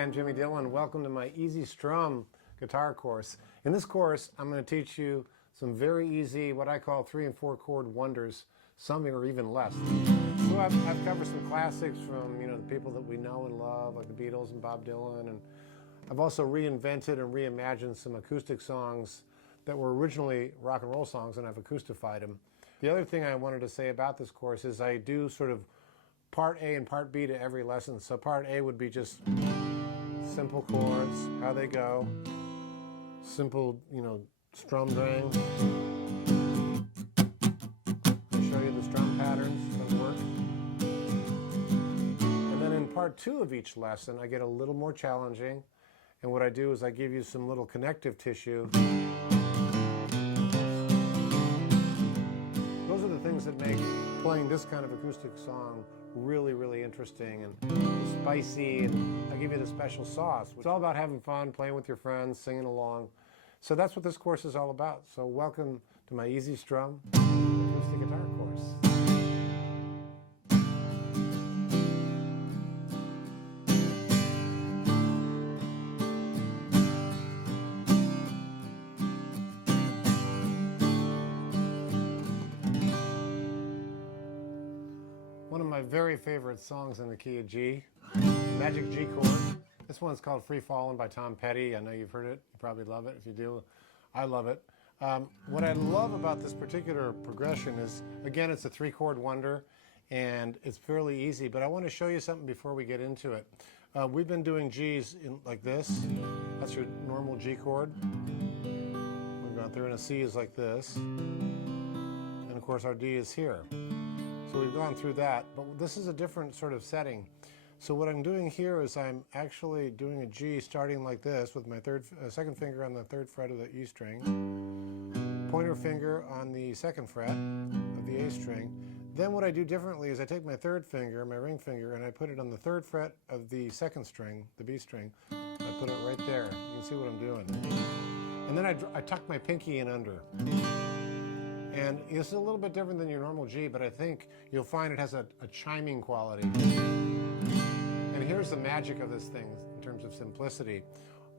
again, Jimmy Dillon. Welcome to my Easy Strum guitar course. In this course, I'm going to teach you some very easy, what I call 3 and 4 chord wonders, some or even less. So I've covered some classics from the people that we know and love, like the Beatles and Bob Dylan, and I've also reinvented and reimagined some acoustic songs that were originally rock and roll songs, and I've acoustified them. The other thing I wanted to say about this course is I do sort of part A and part B to every lesson. So part A would be just simple chords, how they go, simple, strum dang. I'll show you the strum patterns that work. And then in part 2 of each lesson, I get a little more challenging. And what I do is I give you some little connective tissue. Those are the things that make playing this kind of acoustic song really, really interesting and spicy, and I give you the special sauce. It's all about having fun, playing with your friends, singing along. So that's what this course is all about. So welcome to my Easy Strum acoustic guitar course. One of my very favorite songs in the key of G, magic G chord. This one's called Free Fallin' by Tom Petty. I know you've heard it. You probably love it. If you do, I love it. What I love about this particular progression is, again, it's a 3-chord wonder, and it's fairly easy, but I want to show you something before we get into it. We've been doing Gs like this. That's your normal G chord. We've gone through, and a C is like this. And of course, our D is here. So we've gone through that, but this is a different sort of setting. So what I'm doing here is I'm actually doing a G starting like this with my second finger on the 3rd fret of the E string, pointer finger on the 2nd fret of the A string. Then what I do differently is I take my 3rd finger, my ring finger, and I put it on the 3rd fret of the 2nd string, the B string. I put it right there. You can see what I'm doing. And then I tuck my pinky in under. And it's a little bit different than your normal G, but I think you'll find it has a chiming quality. And here's the magic of this thing in terms of simplicity.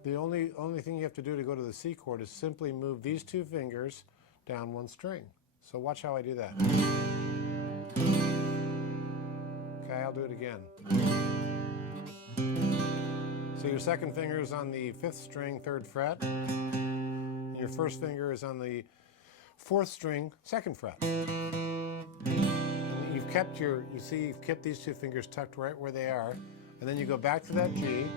The only thing you have to do to go to the C chord is simply move these 2 fingers down 1 string. So watch how I do that. Okay, I'll do it again. So your 2nd finger is on the 5th string, 3rd fret. And your 1st finger is on the 4th string, 2nd fret. And you've kept you've kept these 2 fingers tucked right where they are, and then you go back to that G.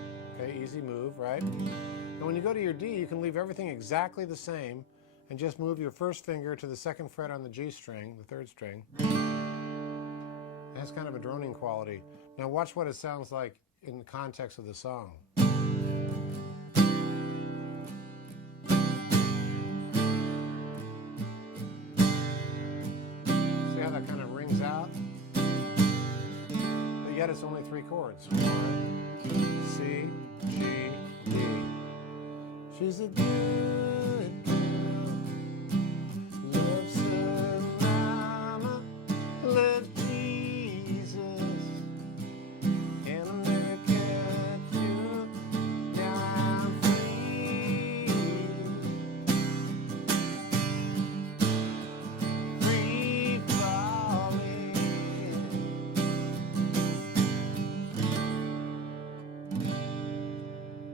Okay, easy move, right? And when you go to your D, you can leave everything exactly the same and just move your 1st finger to the 2nd fret on the G string, the 3rd string. It has kind of a droning quality. Now watch what it sounds like in the context of the song. That kind of rings out, but yet it's only 3 chords. 1, C, G, D. She's a good girl, loves her mama, loves Jesus, and America too. Now I'm free.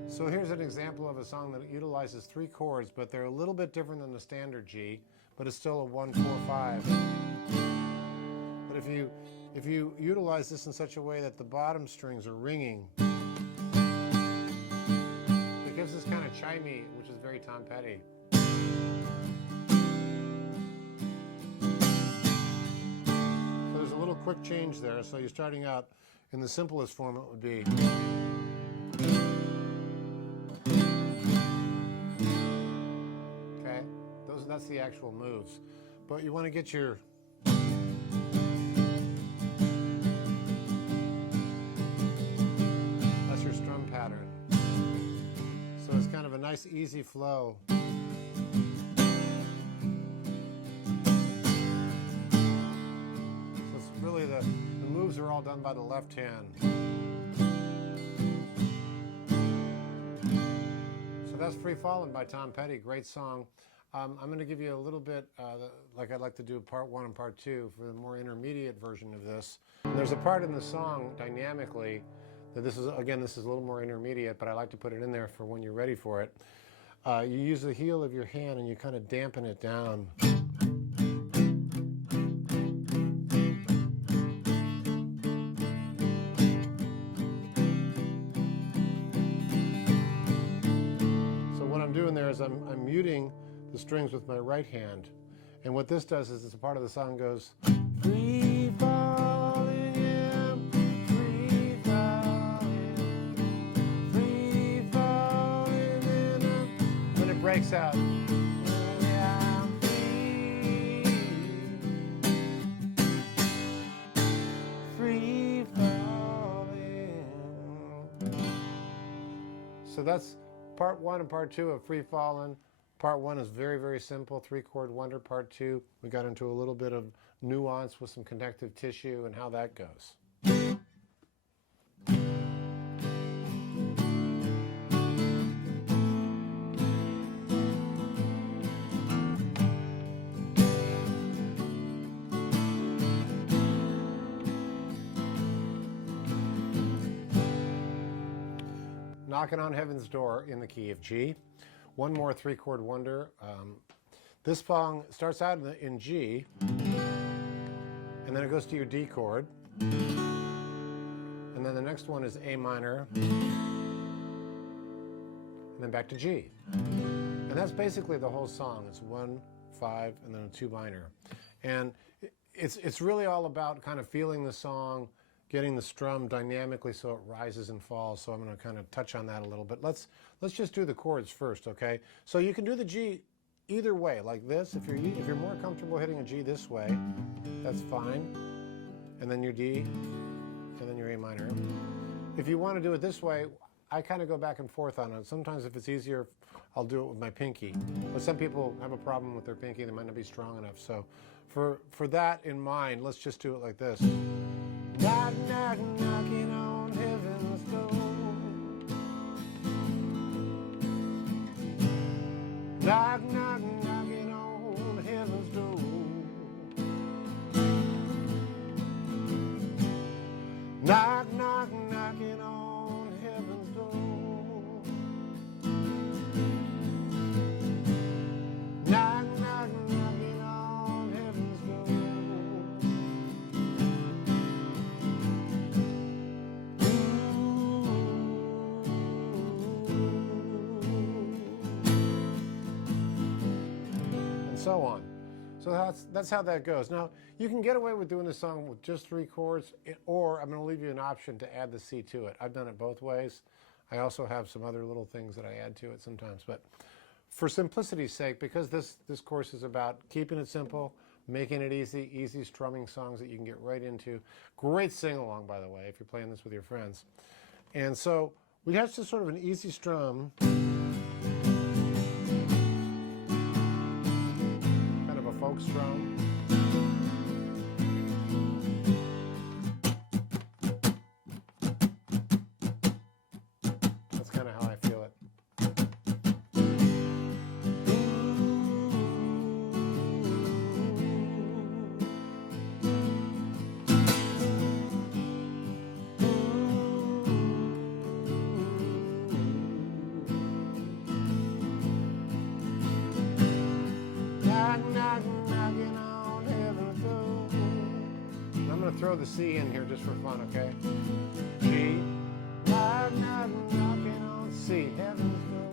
So here's an example of a song that utilizes 3 chords, but they're a little bit different than the standard G, but it's still a 1, 4, 5. But if you utilize this in such a way that the bottom strings are ringing, it gives this kind of chimey, which is very Tom Petty. So there's a little quick change there. So you're starting out in the simplest form, it would be. That's the actual moves. But you want to get your that's your strum pattern. So it's kind of a nice easy flow. So it's really the moves are all done by the left hand. that's Free Fallin' by Tom Petty. Great song. I'm going to give you a little bit, like I'd like to do part 1 and part 2 for the more intermediate version of this. And there's a part in the song, dynamically, that this is a little more intermediate, but I like to put it in there for when you're ready for it. You use the heel of your hand and you kind of dampen it down. So what I'm doing there is I'm muting the strings with my right hand. And what this does is it's a part of the song goes, free falling, yeah, free falling, free falling, and then it breaks out. Yeah, free falling. So that's part 1 and part 2 of Free Fallin'. Part 1 is very, very simple, 3-chord wonder. Part 2, we got into a little bit of nuance with some connective tissue and how that goes. Knocking on Heaven's Door in the key of G. One more 3-chord wonder. This song starts out in G, and then it goes to your D chord, and then the next one is A minor, and then back to G. And that's basically the whole song. It's 1, 5, and then a 2 minor. And it's really all about kind of feeling the song, getting the strum dynamically so it rises and falls. So I'm going to kind of touch on that a little bit. Let's just do the chords first, okay? So you can do the G either way, like this. If you're more comfortable hitting a G this way, that's fine. And then your D, and then your A minor. If you want to do it this way, I kind of go back and forth on it. Sometimes if it's easier, I'll do it with my pinky. But some people have a problem with their pinky. They might not be strong enough. So for that in mind, let's just do it like this. Knock, knock, knocking on heaven's door. Knock, knock, knocking on heaven's door. Knock, knock, knocking on heaven's door. Knock, knock, knocking on heaven's door. So on. So that's how that goes. Now, you can get away with doing this song with just 3 chords, or I'm going to leave you an option to add the C to it. I've done it both ways. I also have some other little things that I add to it sometimes. But for simplicity's sake, because this course is about keeping it simple, making it easy strumming songs that you can get right into. Great sing-along, by the way, if you're playing this with your friends. And so we have just sort of an easy strum. Folk strum. That's kind of how I feel it. Throw the C in here just for fun, okay? G, knock, knock, knocking on C, heaven's door.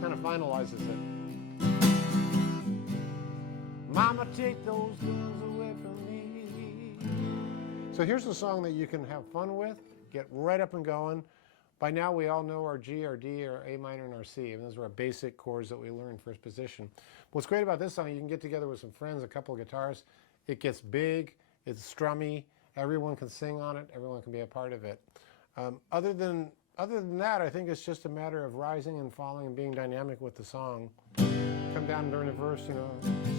Kind of finalizes it. Mama, take those guns away from me. So here's a song that you can have fun with, get right up and going. By now we all know our G, our D, our A minor, and our C. And those are our basic chords that we learn first position. What's great about this song, you can get together with some friends, a couple of guitars. It gets big. It's strummy. Everyone can sing on it. Everyone can be a part of it. Other than that, I think it's just a matter of rising and falling and being dynamic with the song. Come down during the verse, you know,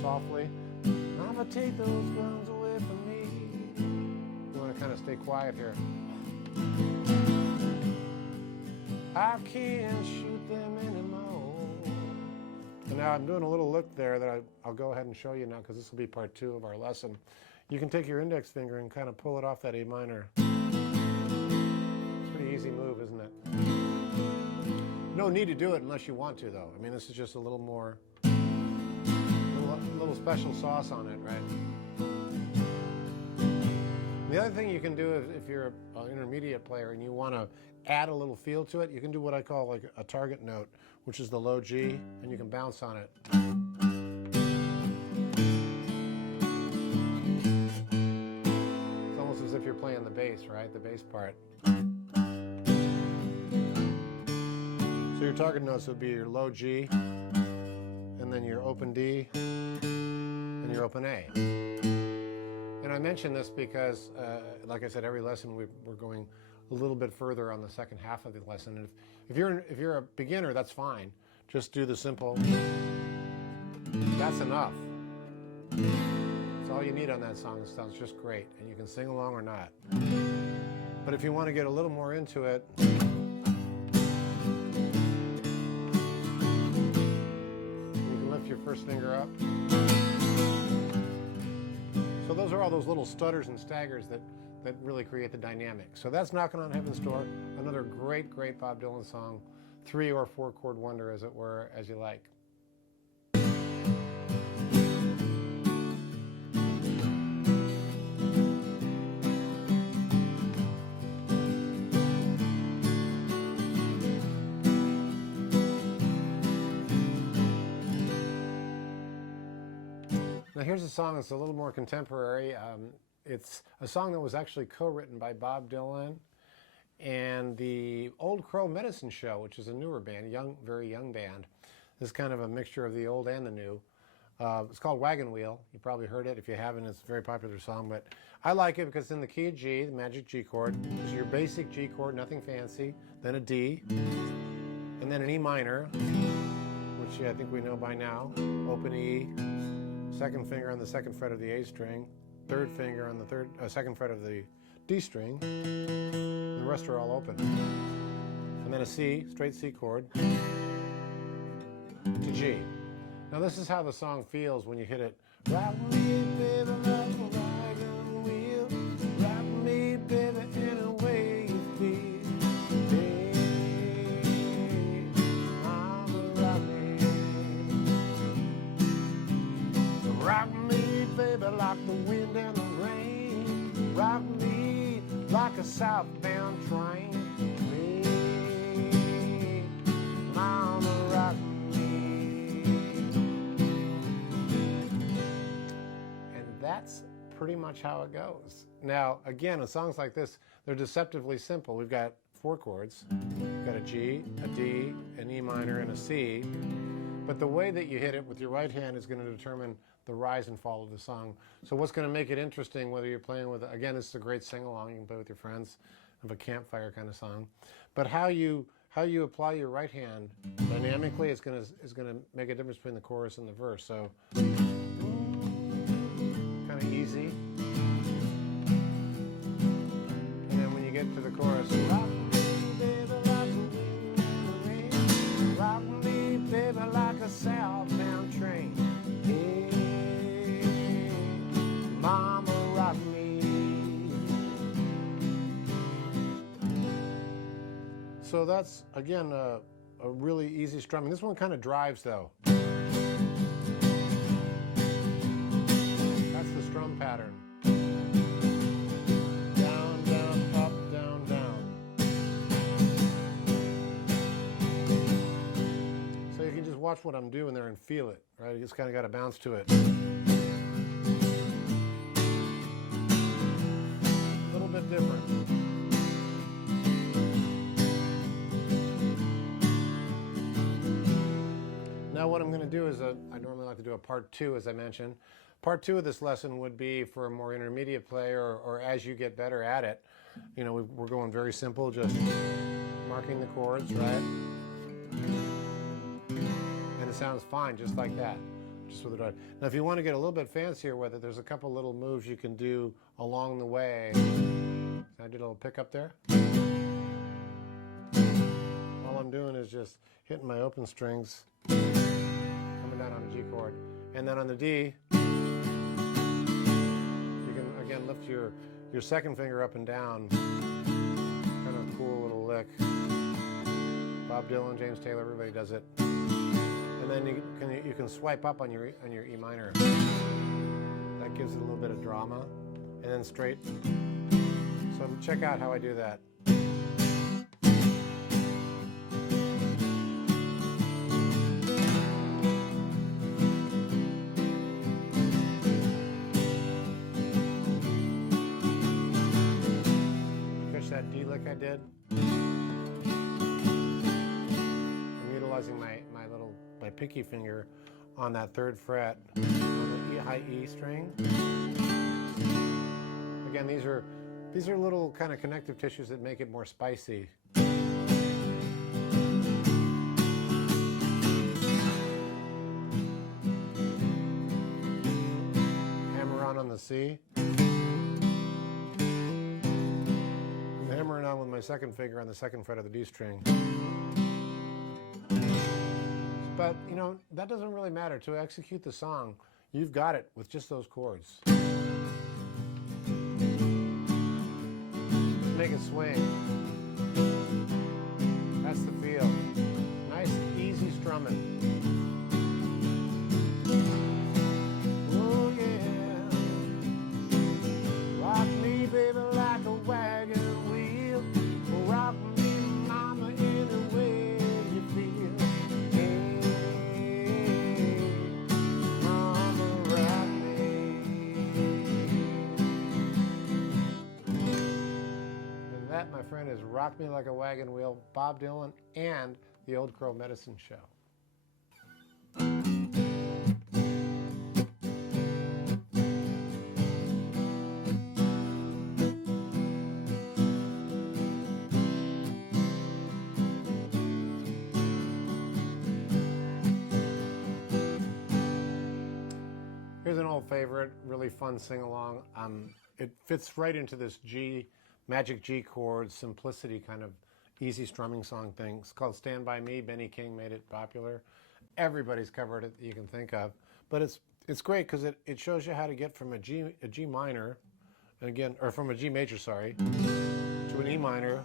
softly. Mama, take those guns away from me. You want to kind of stay quiet here. I can't shoot them anymore. Now I'm doing a little lick there that I'll go ahead and show you now because this will be part 2 of our lesson. You can take your index finger and kind of pull it off that A minor. Pretty easy move, isn't it? No need to do it unless you want to, though. I mean, this is just a little more, little special sauce on it, right? The other thing you can do if you're an intermediate player and you want to add a little feel to it, you can do what I call like a target note, which is the low G, and you can bounce on it. It's almost as if you're playing the bass, right? The bass part. So your target notes would be your low G, and then your open D, and your open A. And I mention this because, like I said, every lesson we're going a little bit further on the second half of the lesson. And if you're a beginner, that's fine. Just do the simple. That's enough. That's all you need on that song. It sounds just great, and you can sing along or not. But if you want to get a little more into it, you can lift your first finger up. So those are all those little stutters and staggers that really create the dynamic. So that's Knockin' on Heaven's Door, another great, great Bob Dylan song, 3 or 4 chord wonder, as it were, as you like. Now here's a song that's a little more contemporary. It's a song that was actually co-written by Bob Dylan and the Old Crow Medicine Show, which is a newer band, very young band. This is kind of a mixture of the old and the new. It's called Wagon Wheel. You probably heard it. If you haven't, it's a very popular song, but I like it because it's in the key of G, the magic G chord. This is your basic G chord, nothing fancy, then a D, and then an E minor, which I think we know by now, open E, second finger on the second fret of the A string, third finger on the second fret of the D string, and the rest are all open. And then a C, straight C chord, to G. Now this is how the song feels when you hit it. Rock me, baby, like a wagon wheel. Rock me, baby, any way you feel. Hey, mama, rock me. Rock me, baby, like the wind and the rain. Rock me like a southbound train. Hey, mama, rock me. And that's pretty much how it goes. Now, again, in songs like this, they're deceptively simple. We've got 4 chords. We've got a G, a D, an E minor, and a C. But the way that you hit it with your right hand is going to determine the rise and fall of the song. So what's going to make it interesting, whether you're playing with, again, this is a great sing-along, you can play with your friends, of a campfire kind of song. But how you apply your right hand dynamically is going to make a difference between the chorus and the verse. So kind of easy. And then when you get to the chorus, rock me, baby, like the wind in the rain. Rock me, baby, like a southbound train. Hey, mama, rock me. So that's, again, a really easy strumming. This one kind of drives, though. That's the strum pattern. Down, down, up, down, down. So you can just watch what I'm doing there and feel it, right? You just kind of got to bounce to it. A little bit different. Now what I'm going to do is, I normally like to do a part 2, as I mentioned. Part 2 of this lesson would be for a more intermediate player, or as you get better at it. You know, we're going very simple, just marking the chords, right? And it sounds fine, just like that. Just with it. Now if you want to get a little bit fancier with it, there's a couple little moves you can do along the way. I did a little pickup there. All I'm doing is just hitting my open strings, coming And then on the D, you can again lift your second finger up and down. Kind of a cool little lick. Bob Dylan, James Taylor, everybody does it. And then you can swipe up on your E minor. That gives it a little bit of drama. And then straight. So check out how I do that. Catch that D lick I did? I'm utilizing my pinky finger on that third fret on the high E string. Again, these are little kind of connective tissues that make it more spicy. Hammer on the C. I'm hammering on with my second finger on the second fret of the D string. But, you know, that doesn't really matter. To execute the song, you've got it with just those chords. Make it swing. That's the feel. Nice, easy strumming. Oh, yeah. Rock me, baby, like a wagon wheel. Rock me, mama, any way you feel. That, my friend, is Rock Me Like a Wagon Wheel, Bob Dylan, and the Old Crow Medicine Show. Here's an old favorite, really fun sing-along. It fits right into this magic G chord, simplicity kind of easy strumming song thing. It's called Stand By Me. Benny King made it popular. Everybody's covered it that you can think of. But it's great because it shows you how to get from a G minor, and again, or from a G major, sorry, to an E minor,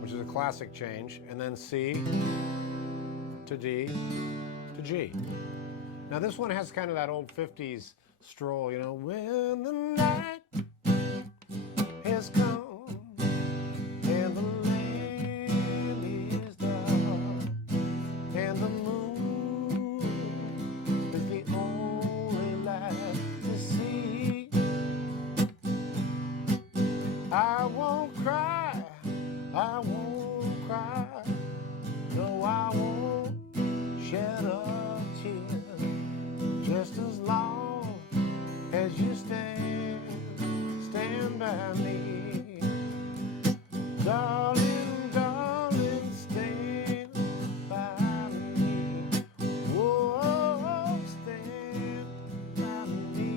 which is a classic change, and then C to D to G. Now this one has kind of that old 50s stroll, you know, when the night has come and the land is dark and the moon is the only light to see. I won't cry, I won't cry, no, I won't shed a tear, just as long as you stand by me. Darling, darling, stand by me. Whoa, stand by me.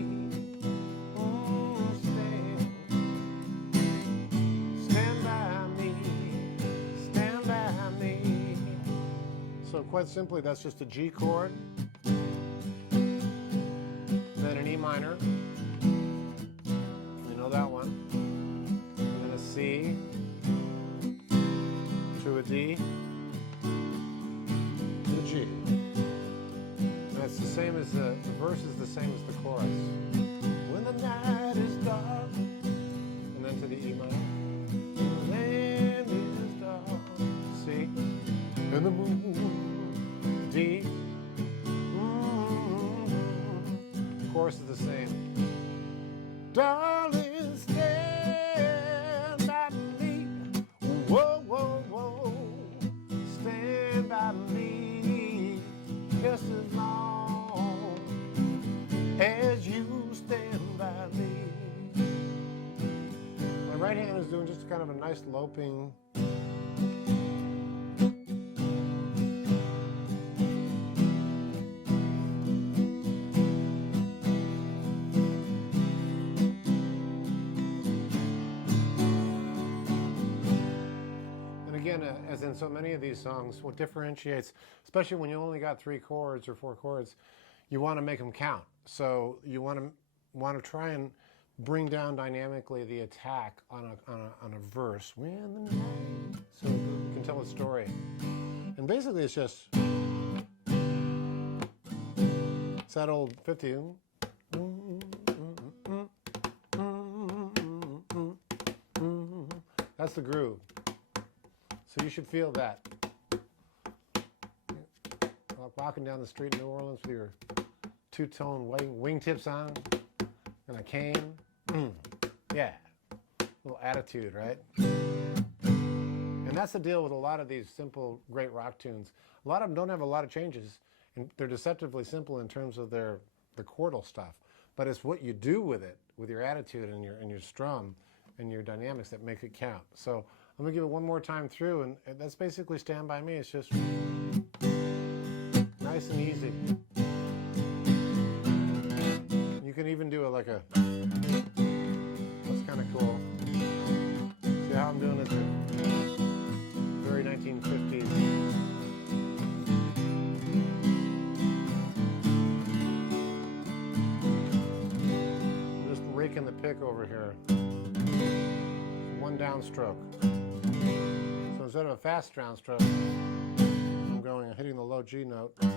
Oh, stand by me. Stand by me. So quite simply, that's just a G chord, then an E minor. You know that one. And then a C to a D to a G. And it's the same as the verse is the same as the chorus. When the night is dark, and then to the E minor. The land is dark, C, and the moon, D. Chorus is the same. Darling, stand by me. Whoa, whoa, whoa. Stand by me just as long as you stand by me. My right hand is doing just kind of a nice loping. As in so many of these songs, what differentiates, especially when you only got 3 chords or 4 chords, you want to make them count. So you want to try and bring down dynamically the attack on a verse. When the night, so you can tell a story. And basically it's just, it's that old 50. That's the groove. So you should feel that. Walking down the street in New Orleans with your two-tone wingtips on and a cane. Yeah, a little attitude, right? And that's the deal with a lot of these simple, great rock tunes. A lot of them don't have a lot of changes, and they're deceptively simple in terms of the chordal stuff. But it's what you do with it, with your attitude and your strum and your dynamics that make it count. So I'm gonna give it one more time through, and that's basically Stand By Me. It's just nice and easy. You can even do it like a, that's kind of cool. See how I'm doing this? Very 1950s. I'm just raking the pick over here. One downstroke. So instead of a fast downstroke, I'm going and hitting the low G note, the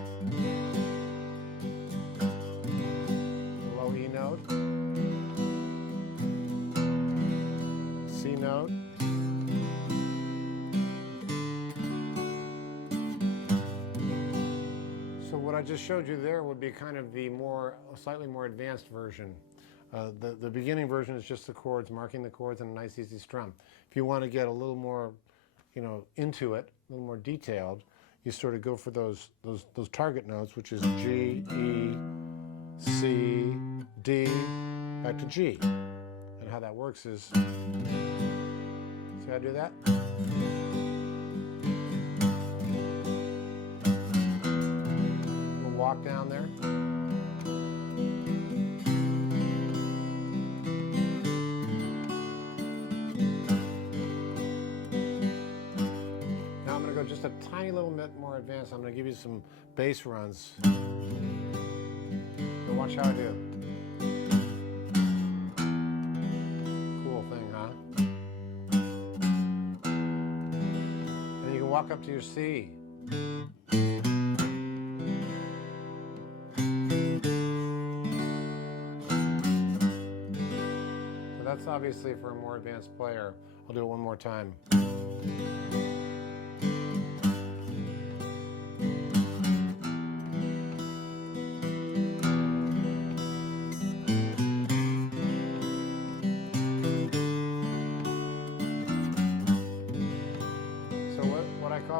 low E note, C note, so what I just showed you there would be kind of the slightly more advanced version. The beginning version is just the chords, marking the chords and a nice easy strum. If you want to get a little more, into it, a little more detailed, you sort of go for those target notes, which is G, E, C, D, back to G. And how that works is, see how I do that? We'll walk down there. Just a tiny little bit more advanced. I'm going to give you some bass runs. So watch how I do. Cool thing, huh? And you can walk up to your C. So that's obviously for a more advanced player. I'll do it one more time.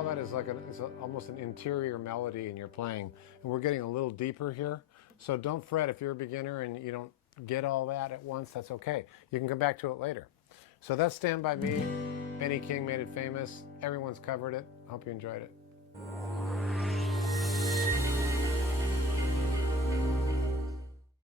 That is like it's almost an interior melody in your playing, and we're getting a little deeper here. So don't fret if you're a beginner and you don't get all that at once. That's okay. You can come back to it later. So that's Stand By Me. Benny King made it famous. Everyone's covered it. I hope you enjoyed it.